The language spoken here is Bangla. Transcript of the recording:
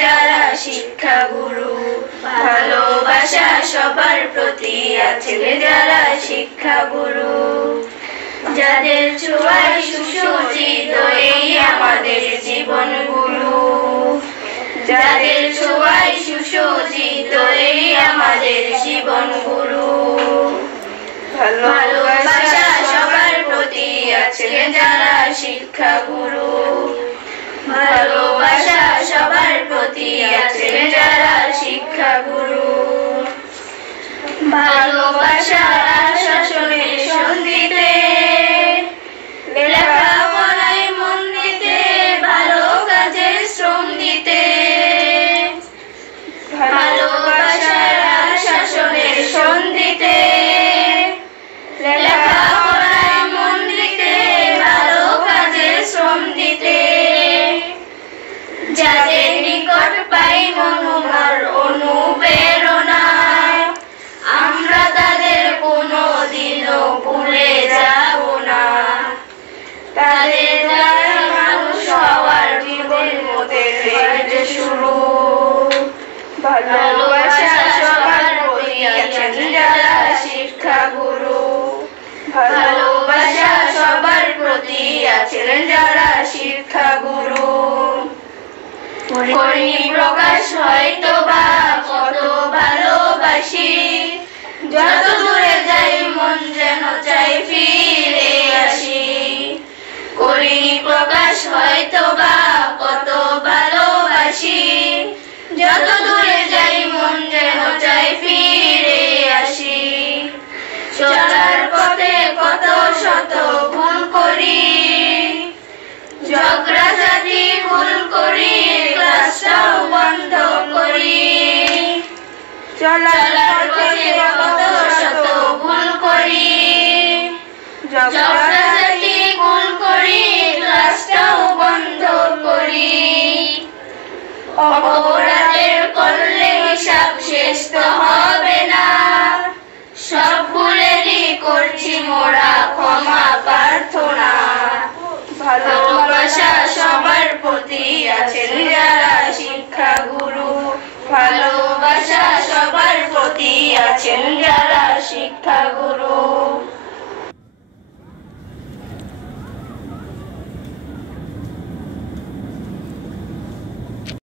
যারা শিক্ষাগুরু, ভালোবাসা সবার প্রতি আছেন যারা শিক্ষাগুরু, যাদের ছোঁয়ায় সুসজ্জিত এই আমাদের জীবন গুরু, যাদের ছোঁয়ায় সুসজ্জিত এই আমাদের জীবন গুরু, ভালোবাসা সবার প্রতি আছেন যারা শিক্ষাগুরু, ভালোবাসা সবার প্রতি আছেন যারা শিক্ষাগুরু, ভালোবাসা শাসনের সন্ধিতে লেখাপড়ায় মন দিতে, ভালো কাজের শ্রম দিতে, ভালোবাসার শাসনের সন্ধিতে লেখাপড়ায় মন দিতে, ভালো কাজের শ্রম দিতে, যাদের নিকট পাই মনোমর অনুপ্রেরণা, আমরা তাদের কোনোদিনও ভুলে যাব না, তাদের দ্বারা মানুষ হওয়ার জীবন মোদের শুরু, ভালোবাসা সবার প্রতি আছেন যারা শিক্ষাগুরু, ভালোবাসা সবার প্রতি আছেন যারা শিক্ষাগুরু, করিনি প্রকাশ হয়তো বা কত ভালোবাসি, যত দূরে যাই মন যেন চাই ফিরে আসি, করিনি প্রকাশ হয়তো বা কত ভালোবাসি, যত দূরে যাই মন যেন চাই ফিরে আসি, চলার পথে কত শত ভুল করি, ঝগড়া জাতি ভুল করি, ক্লাসটাও বন্ধ করি, চলার পথে কত শত ভুল করি, ঝগড়া জাতি ভুল করি, ক্লাসটাও বন্ধ করি, অপরাধের করলে হিসাব শেষ তো হবে না, সব ভুলেরই করছি মোরা ক্ষমা প্রার্থনা, ভালোবাসা সবার প্রতি আছেন যারা শিক্ষাগুরু, ভালোবাসা সবার প্রতি আছেন যারা শিক্ষাগুরু।